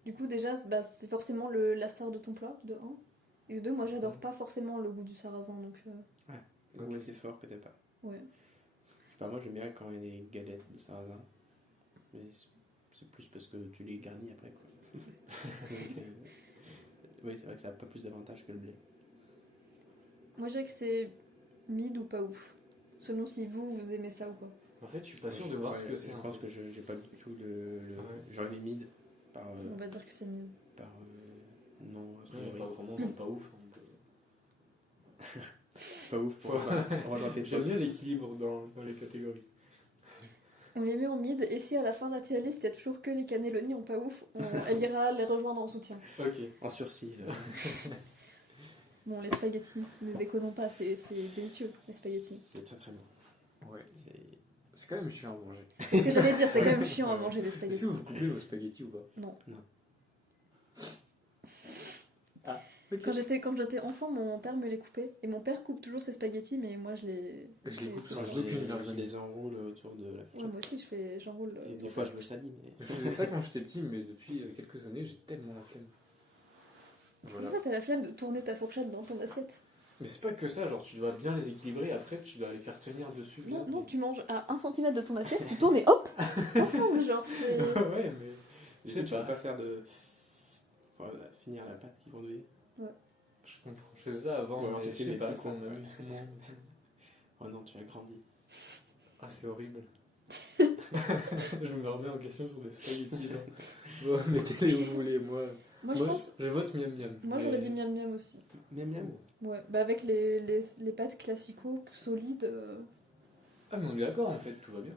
Du coup, déjà, bah, c'est forcément la star de ton plat, de un. Et de 2, moi, j'adore pas forcément le goût du sarrasin, donc... Le goût assez fort que t'aimes pas. Ouais. Je sais pas, moi j'aime bien quand il y a des galettes de sarrasin. Mais c'est plus parce que tu les garnis après, quoi. Donc, oui, c'est vrai que ça a pas plus d'avantages que le blé. Moi, je dirais que c'est mid ou pas ouf. Selon si vous aimez ça ou pas. En fait, je suis pas sûr de voir ce que c'est. Je en pense fait. que j'ai pas du tout le. Ouais. J'aurais mis mid par. On va dire que c'est mid. par non, a Ouais, priori. pas autrement, c'est pas ouf. Donc, Pas ouf pour rejoindre tes J'aime potes. bien l'équilibre dans les catégories. On les met en mid, et si à la fin de la tier list, il y a toujours que les cannelloni en pas ouf, elle ira les rejoindre en soutien. Ok. En sursis. Bon, les spaghettis, ne déconnons pas, c'est délicieux, les spaghettis. C'est très très bon. Ouais. C'est- C'est quand même chiant à manger. Ce que j'allais dire, c'est quand même chiant à manger les Est-ce spaghettis. que vous coupez vos spaghettis ou pas? Non. Ah. Quand j'étais enfant, mon père me les coupait. Et mon père coupe toujours ses spaghettis, mais moi je les. Je les coupe sans Je aucune les- vergogne. je les enroule autour de la Ouais, fourchette. moi aussi, j'enroule. Et des fois je me salis. Mais... Je faisais ça quand j'étais petit, mais depuis quelques années, j'ai tellement la flemme. Comme Voilà. ça, t'as la flemme de tourner ta fourchette dans ton assiette. Mais c'est pas que ça, genre tu dois bien les équilibrer, après tu dois les faire tenir dessus. Non, bien. non, tu manges à 1 cm de ton assiette, tu tournes et hop enfin, genre, c'est. Ouais, mais. Je Tu sais peux pas. pas faire de. Voilà, finir la pâte qui grandouille. Je comprends. Je faisais ça avant, Ou alors mais tu je fais sais des pas, petits ça coins. m'amuse souvent. Oh non, tu as grandi. Ah, c'est horrible. Je me remets en question sur des spaghettis là. Bon, mettez-les où vous voulez, moi. Moi, je pense. Je vote miam miam. Moi, j'aurais dit miam miam aussi. Miam miam. Ouais, bah avec les pâtes classico solides. Ah, mais on est d'accord en fait, tout va bien.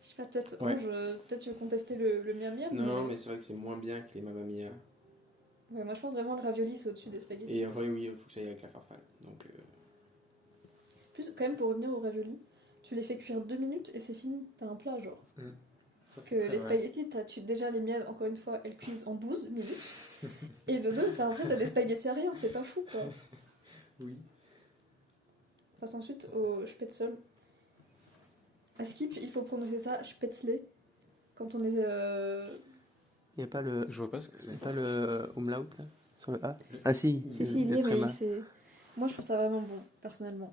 Je sais pas, peut-être Ouais. peut-être tu veux contester le miam miam. Non, mais c'est vrai que c'est moins bien que les Mamma Mia. Ouais, moi je pense vraiment le ravioli c'est au-dessus des spaghettis. Et en vrai, oui, il faut que ça aille avec la farfalle. Donc, Plus, quand même, pour revenir au ravioli, tu les fais cuire 2 minutes et c'est fini. T'as un plat, genre. Ça, Parce c'est que très les vrai. spaghettis, déjà les miennes, encore une fois, elles cuisent en 12 minutes. Et de 2, enfin, après, t'as des spaghettis à rien, c'est pas fou, quoi. Oui. On passe ensuite au spätzle. À Skip, il faut prononcer ça spätzle. Quand on est. il n'y a pas le. Je vois pas ce que c'est. pas le umlaut là, sur le A. Ah si, Si, il y est, mais c'est. Moi, je trouve ça vraiment bon, personnellement.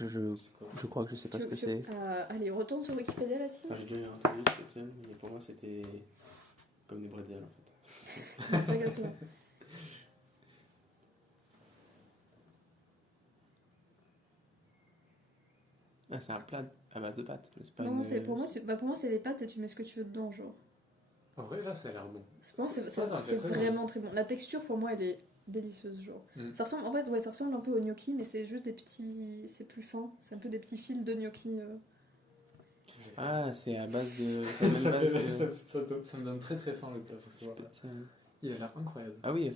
Je crois que je sais pas ce que c'est. Allez, on retourne sur Wikipédia là-dessus. Enfin, j'ai déjà entendu ce que c'est, mais pour moi c'était comme des bretzels en fait. Pas exactement. Ah, c'est un plat à base de pâtes. Mais c'est pas Non, une- pour moi, c'est les pâtes et tu mets ce que tu veux dedans, genre. En vrai, là, ça a l'air bon. Pour moi, Ça me fait c'est très vraiment très bon. La texture, pour moi, elle est délicieuse, genre. Mm. Ça ressemble, en fait, ouais, ça ressemble un peu au gnocchi, mais c'est juste des petits. C'est plus fin. C'est un peu des petits fils de gnocchi. Ah, c'est à base de. ça, base ça me donne très très faim le plat, faut savoir. Il a l'air incroyable. Ah oui,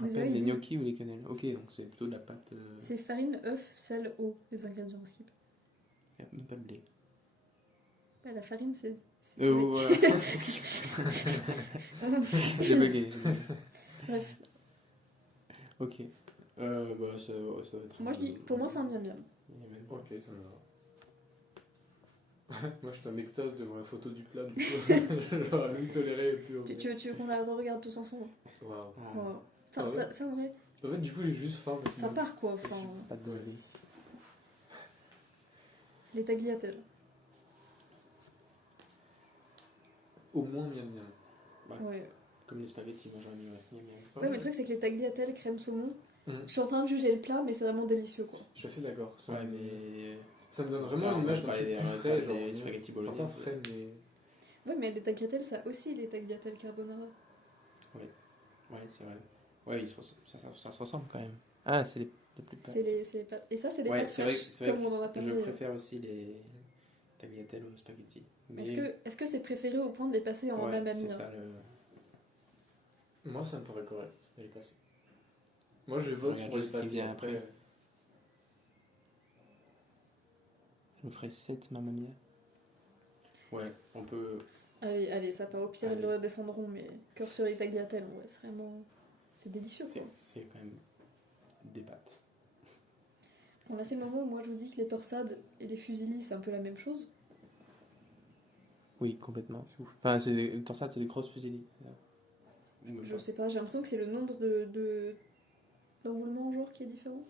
Mais ça, rappelle ils les disent- gnocchis ou les quenelles. Ok, donc c'est plutôt de la pâte. C'est farine, œuf, sel, eau, les ingrédients Skip. Il n'y a même pas de blé. Ouais, la farine, c'est. Oh, j'ai bugué. Bref, Ok. Bah, ça va être. moi, je dis, pour moi, c'est un miam miam. Ok, ça me va. Moi, je suis en extase devant la photo du plat, du coup. Genre, lui tolérer et plus. Tu veux qu'on la regarde tous ensemble? Waouh. Ouais. Ah ouais. Ça, en vrai, En fait, du coup, j'ai juste faim. ça part quoi. Enfin, Pas de blé. les tagliatelles. Au moins miam miam. Ouais. Comme les spaghettis, moi j'aurais mis ouais. Miam, miam. Ouais, mais le truc, c'est que les tagliatelles crème saumon, Mhm. je suis en train de juger le plat, mais c'est vraiment délicieux quoi. Je suis assez d'accord. Ça, Ouais, mais. ça me donne C'est vraiment pas- l'image on d'un va truc parler plus des- frais, des genre. spaghettis Pas bolognaises. frais, mais. Ouais, mais les tagliatelles, ça aussi, les tagliatelles carbonara. Ouais, c'est vrai. Ouais, ça se ressemble quand même. Ah, c'est les plus pâtes. C'est les pâtes. Et ça, c'est des Ouais, pâtes c'est vrai fraîches, que- c'est vrai comme on en a parlé. Je préfère aussi les tagliatelles aux spaghettis. Mais Est-ce que c'est préféré au point de les passer en ouais, mamma c'est mia? ça le. Moi, ça me paraît correct d'aller passer. Moi, je vote Regarde pour les juste ce qui passer vient après. après. Je me ferais 7 Mamma Mia. Ouais, on peut. Allez, ça part au pire, ils Allez. le redescendront, mais cœur sur les tagliatelles, ouais, c'est C'est délicieux, quoi. C'est quand même des pâtes. On a ces moments où moi je vous dis que les torsades et les fusillis c'est un peu la même chose. Oui, complètement, c'est ouf. Enfin, les torsades, c'est des grosses fusillis. Je sais pas, j'ai l'impression que c'est le nombre d'enroulements genre qui est différent.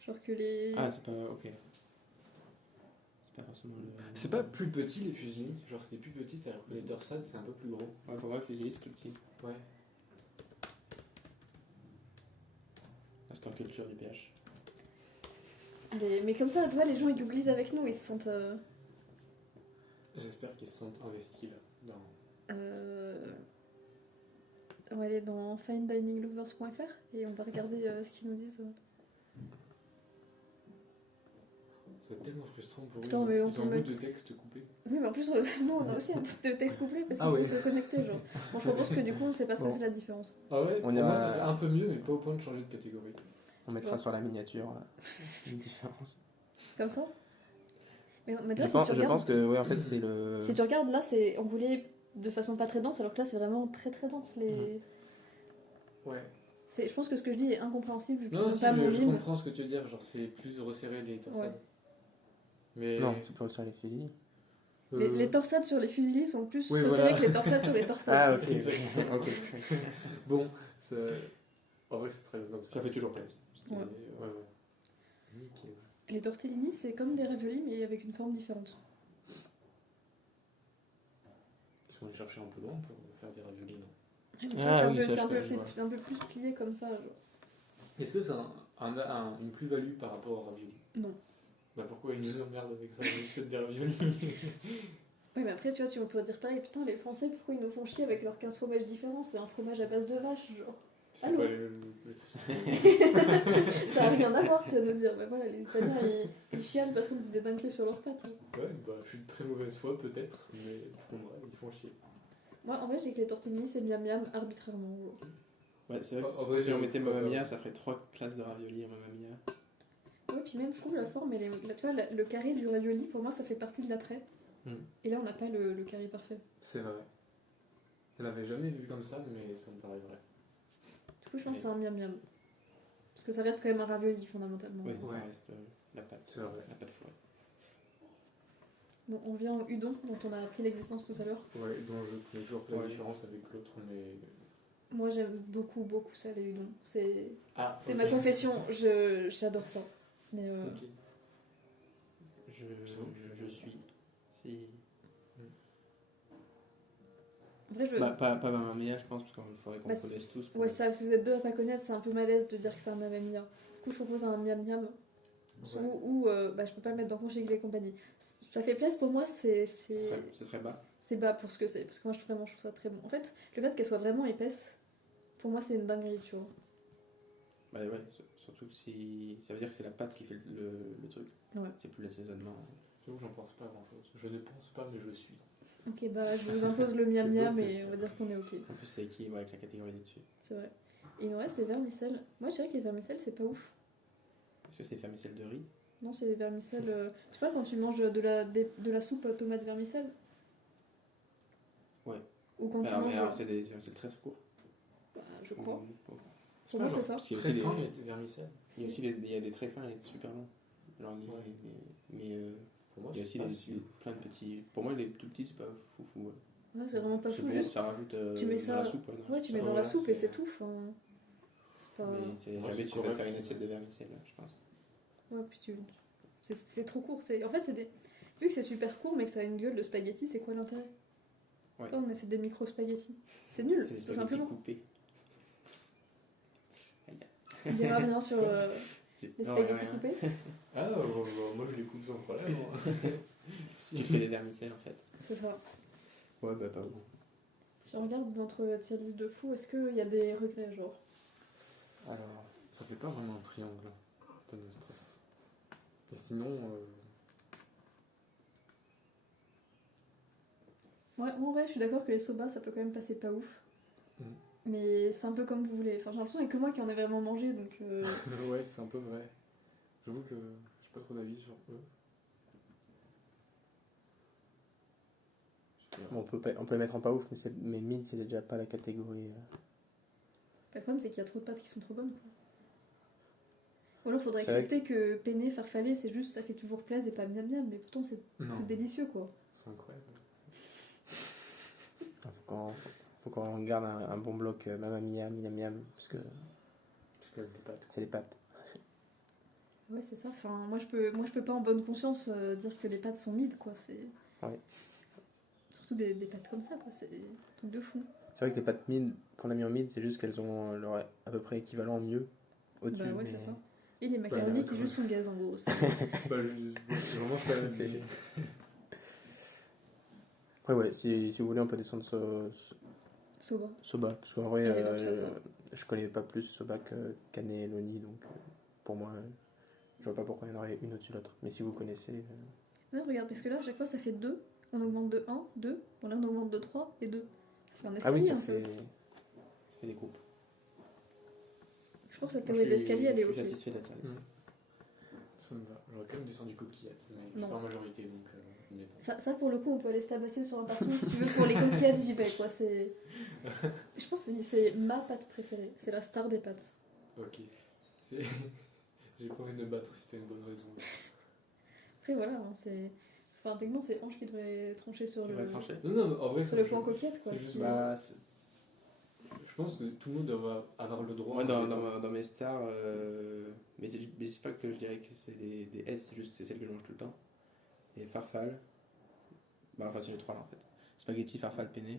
Genre que les. Ah, c'est pas. Ok. C'est pas forcément le. C'est pas plus petit les fusils, genre c'est plus petit alors que les torsades c'est un peu plus gros. Ouais, pour moi, fusilli, c'est tout petit. Ouais. Instant culture du PH. Allez, mais comme ça, tu vois, les gens ils googlisent avec nous, ils se sentent. J'espère qu'ils se sentent investis là. Dans... On va aller dans finedininglovers.fr et on va regarder ce qu'ils nous disent. Ça va être tellement frustrant pour Putain, eux. mais on Ils peut ont un bout mettre- de texte coupé. Oui, mais en plus, nous on a aussi un bout de texte couplé parce qu'il Ah faut oui. se connecter. Genre. Bon, je propose que du coup on sait pas ce que Bon. c'est la différence. Ah ouais, On pour est moi à- ça serait un peu mieux mais pas au point de changer de catégorie. On mettra Ouais. sur la miniature une différence. Comme ça. Mais Je toi, si pense, tu je regardes, pense que, ouais, en fait, c'est le. si tu regardes là, c'est enroulé de façon pas très dense, alors que là c'est vraiment très très dense. Les... Ouais. Je pense que ce que je dis est incompréhensible vu qu'ils Non, ont si, pas mon je mime. comprends ce que tu veux dire, genre c'est plus resserré les torsades. Ouais. Mais... Non, c'est pas sur les fusils. Les torsades sur les fusilis sont plus Oui, resserrées voilà. que les torsades sur les torsades. Ah, ok. Exactement. Ok. Bon, ça... en vrai c'est très bien comme ça. Ça fait toujours plaisir. Ouais. Ouais, ouais. Nickel. Les tortellini, c'est comme des raviolis mais avec une forme différente. Ils sont allés chercher un peu loin pour faire des raviolis, non? Tu Ah vois, c'est un oui, peu- ça, c'est je un peu- connais, c'est- ouais. c'est un peu plus plié comme ça. Genre. Est-ce que c'est une plus-value par rapport aux raviolis? Non. Bah pourquoi ils nous emmerdent avec ça, juste des raviolis? Oui, mais après, tu vois, tu pourrais dire pareil, putain, les Français, pourquoi ils nous font chier avec leurs 15 fromages différents? C'est un fromage à base de vache, genre. C'est Allô pas les mêmes... Ça n'a rien à voir, tu vas nous dire. Bah voilà, les Italiens, ils chialent parce qu'on dit des dingueries sur leurs pâtes. Ouais, bah je suis de très mauvaise foi peut-être, mais bon, ouais, ils font chier. Moi, en vrai, j'ai que les tortellini, c'est miam miam arbitrairement. Genre. Ouais, c'est vrai que En vrai, si on j'aime mettait pas. Mamma Mia, ça ferait 3 classes de raviolis à Mamma Mia. Ouais, puis même, je trouve la forme, tu vois, le carré du ravioli, pour moi, ça fait partie de l'attrait. Et là, on n'a pas le carré parfait. C'est vrai. Je l'avais jamais vu comme ça, mais ça me paraît vrai. Du coup, je pense que c'est un miam miam. Parce que ça reste quand même un ravioli, fondamentalement. Ouais, Ouais. ça reste la pâte. C'est vrai. La pâte fourrée. Bon, on vient au udon, dont on a appris l'existence tout à l'heure. Ouais, dont je connais toujours pas la Ouais. différence avec l'autre, mais... Moi, j'aime beaucoup, beaucoup ça, les udons. C'est Ah, c'est ok. ma confession, j'adore ça. Mais Ok. Je suis. Si. en vrai, je... Bah, pas Mamma Mia, je pense, parce qu'il faudrait qu'on Bah, connaisse tous. Ouais, ça, si vous êtes deux à pas connaître, c'est un peu malaise de dire que c'est un miam miam. Du coup, je propose un miam miam. Ouais. Ou bah, je peux pas le mettre dans Conchig et compagnie. Ça fait plaisir pour moi, c'est Ce serait bas. c'est bas pour ce que c'est. Parce que moi, je trouve ça très bon. En fait, le fait qu'elle soit vraiment épaisse, pour moi, c'est une dinguerie, tu vois. Bah ouais, surtout que si. Ça veut dire que c'est la pâte qui fait le truc. Ouais. C'est plus l'assaisonnement. J'avoue que j'en pense pas grand-chose. Je ne pense pas, mais je suis. Ok, bah, je vous impose le miam C'est beau, miam ce que et je on va dis. dire qu'on est ok. En plus, c'est équilibré avec la catégorie du dessus. C'est vrai. Et il nous reste les vermicelles. Moi, je dirais que les vermicelles, c'est pas ouf. Est-ce que c'est vermicelle de riz? Non, c'est les vermicelles. Tu vois, quand tu manges de la soupe tomate vermicelle. Ouais. Ou quand Bah, tu alors, mais manges. alors, c'est des vermicelles très courts. Bah, je crois. Ou- Pour moi, c'est ça. Parce qu'il y a Très aussi fin, des- il était vermicelle. il y a aussi il y a des très fins et des super longs. Genre, Ouais. mais Pour moi, il y a c'est aussi pas des, sûr. plein de petits. Pour moi, les tout petits, c'est pas foufou. Ouais. Ouais, c'est vraiment pas C'est fou. bon, Juste, ça rajoute tu mets dans ça- la soupe. ouais, tu mets dans Ouais, la soupe et c'est- c'est tout. Enfin, c'est pas. Mais c'est Moi, jamais c'est tu vas correct. faire une assiette de vermicelle, je pense. Ouais, puis c'est trop court. En fait, c'est des. Vu que c'est super court mais que ça a une gueule de spaghetti, c'est quoi l'intérêt? Ouais. Oh, mais c'est des micro spaghettis. C'est nul, C'est des tout spaghettis simplement. coupés. On dira rien sur les Non, spaghettis rien. coupés. Ah, moi je les coupe sans problème. moi. Tu te fais des vermicelles en fait. C'est ça. Ouais, bah pas beaucoup. Si on regarde notre tier list de fous, est-ce qu'il y a des regrets, genre? Alors, ça fait pas vraiment un triangle de no stress. Et sinon, Ouais, en vrai, je suis d'accord que les soba, ça peut quand même passer pas ouf. Mhm. Mais c'est un peu comme vous voulez. Enfin, j'ai l'impression qu'il n'y a que moi qui en ai vraiment mangé, donc... ouais, c'est un peu vrai. J'avoue que j'ai pas trop d'avis sur eux. Bon, on peut les mettre en pas ouf, mais mid, c'est déjà pas la catégorie. Le problème, c'est qu'il y a trop de pâtes qui sont trop bonnes, quoi. Ou alors, faudrait C'est vrai accepter que penne, farfalle, c'est juste, ça fait toujours plaisir et pas miam miam, mais pourtant, c'est Non. délicieux, quoi. C'est incroyable. Faut qu'on garde un bon bloc Mamma Mia, miam miam, parce que Parce que les pâtes. c'est les pâtes. Ouais, c'est ça. Enfin, moi, je peux pas en bonne conscience dire que les pâtes sont mides, quoi. C'est... Ouais. Surtout des pâtes comme ça, quoi. C'est un truc de fou. C'est vrai que les pâtes mid qu'on a mis en mid, c'est juste qu'elles ont leur à peu près équivalent mieux au-dessus. Bah ouais, mais- c'est ça. Et les macaronis qui ouais. juste sont gaz, en gros. C'est- Bah, c'est vraiment ce que C'est- Après, ouais, si vous voulez, on peut descendre Soba. Soba, parce qu'en vrai, Et les lobes, ça va. je connais pas plus Soba que Cannelloni, donc pour moi, je vois pas pourquoi il y en aurait une au-dessus de l'autre. Mais si vous connaissez, Ouais, regarde, parce que là, à chaque fois, ça fait 2. On augmente de 1, 2. Bon, là, on augmente de 3 et 2. Ça fait un ah escalier, oui, ça un peu. fait des groupes. Je pense que cette Moi, théorie d'escalier, elle est Je ok. suis satisfait de la tier list. Ça me va. J'aurais quand même descendu coquillette, mais je suis Non. pas en majorité, donc mettons. Ça, pour le coup, on peut aller se tabasser sur un parking si tu veux. Pour les coquillettes, j'y vais, quoi. C'est... Je pense que c'est ma pâte préférée. C'est la star des pâtes. Ok. C'est... J'ai pas envie de me battre si t'as une bonne raison. Après, voilà, hein, c'est... Enfin, techniquement, c'est Ange qui devrait trancher sur Tu le... vas trancher Non, non, mais en vrai, Sur c'est- le point coquillette, quoi. c'est juste- Si- Bah, Je pense que tout le monde doit avoir le droit. moi, dans mes stars, mais c'est pas que je dirais que c'est des S, c'est juste c'est celles que je mange tout le temps. Et farfalle, bah enfin c'est les trois là en fait. Spaghetti, farfalle, penne.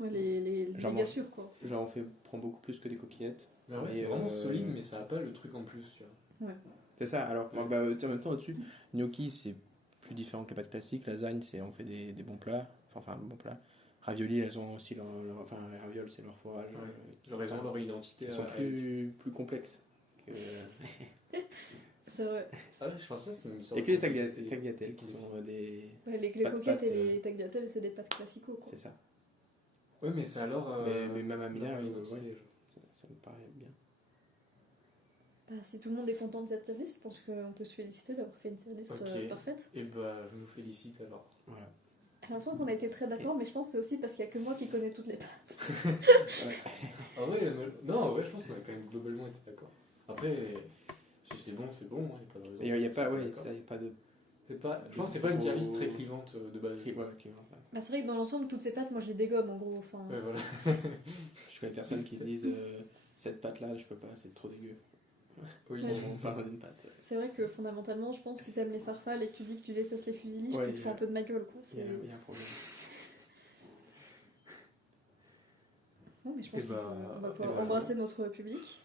Ouais, les J'en méga mange. sûrs, quoi. J'en prends beaucoup plus que des coquillettes. Mais ouais, Et, c'est vraiment euh, solide, mais ça a pas le truc en plus, tu vois. C'est ça, alors bah, en même temps au-dessus, gnocchi c'est plus différent que les pâtes classiques, lasagne c'est on fait des bons plats, enfin bons plats. Ravioli elles ont aussi enfin les ravioles c'est leur fourrage. Leur raison, leur identité. Elles sont plus complexes. Que... C'est vrai. Ah ouais, je pensais que c'était une sorte Et que les de- tagliatelles qui sont des... Ouais, les Pâtes, coquillettes et pâtes, les tagliatelles, c'est des pâtes classico, quoi. C'est ça. Ouais, mais c'est alors. Mais Mamma Mia, leur ouais, identité, ça me paraît bien. Bah, si tout le monde est content de cette tier list, je pense qu'on peut se féliciter d'avoir fait une tier list Ok. parfaite. Et bah, je nous félicite alors. Voilà. J'ai l'impression qu'on a été très d'accord, mais je pense que c'est aussi parce qu'il n'y a que moi qui connais toutes les pâtes. En vrai, non, en vrai, je pense qu'on a quand même globalement été d'accord. Après, si c'est bon, c'est bon, il n'y a pas de raison. Il n'y a pas, ouais, D'accord. ça, y a pas de... C'est pas, je pense que c'est pas une tier list très clivante de base. Ouais, ok, voilà. Bah, c'est vrai que dans l'ensemble, toutes ces pâtes, moi je les dégomme en gros. Enfin, Ouais, voilà. Je connais personne qui disent cette pâte là, je peux pas, c'est trop dégueu. Oui, Ouais, non, c'est- non, On parle d'une pâte. c'est vrai que fondamentalement, je pense que si t'aimes les farfales et que tu dis que tu détestes les fusillis, je Ouais, peux te faire un peu de ma gueule, quoi. Il C'est... y a un problème. Non, mais je pense Et bah, qu'on va et pouvoir bah, embrasser notre public.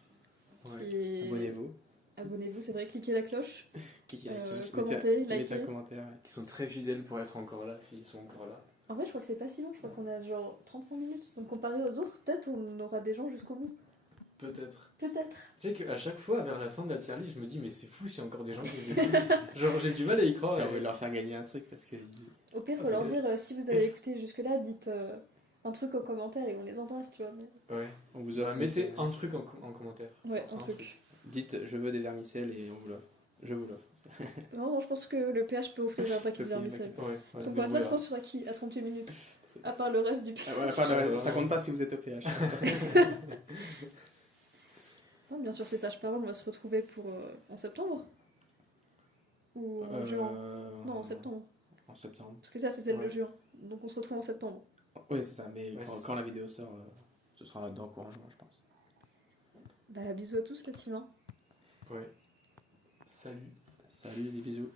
Ouais. Qui est- Abonnez-vous. Abonnez-vous, c'est vrai, cliquez la cloche. Cliquez Commentez, mettez likez. un commentaire. Ouais. Ils sont très fidèles pour être encore là, s'ils sont encore là. En vrai, je crois que c'est pas si long, je crois qu'on a genre 35 minutes. Donc comparé aux autres, peut-être on aura des gens jusqu'au bout. Peut-être. Peut-être. Tu sais qu'à chaque fois, vers la fin de la tier list, je me dis, mais c'est fou s'il y a encore des gens qui les écoutent. Genre, j'ai du mal à y croire. T'as et- envie de leur faire gagner un truc parce que. Au pire, faut leur dire si vous avez écouté jusque-là, dites un truc en commentaire et on les embrasse, tu vois. Mais... Ouais. On vous offre. Mettez un truc en commentaire. Ouais, un Un truc. Dites je veux des vermicelles et on vous l'offre. Je vous l'offre. Non, je pense que le PH peut offrir un paquet de vermicelles. Ouais. Donc, encore une fois, je pense sur qui à 38 minutes. À part le reste du PH. Ah, voilà, enfin, ça compte pas si vous êtes au PH. Non, bien sûr, c'est sage parole, on va se retrouver pour en septembre. Ou en juin. Non, en septembre. En septembre. Parce que ça, c'est celle de Ouais. juin. Donc on se retrouve en septembre. Oui, c'est ça, mais Ouais, quand, c'est quand la vidéo sort, ce sera là-dedans courant juin, je pense. Bah, bisous à tous, la team. Hein. Ouais. Salut. Salut, des bisous.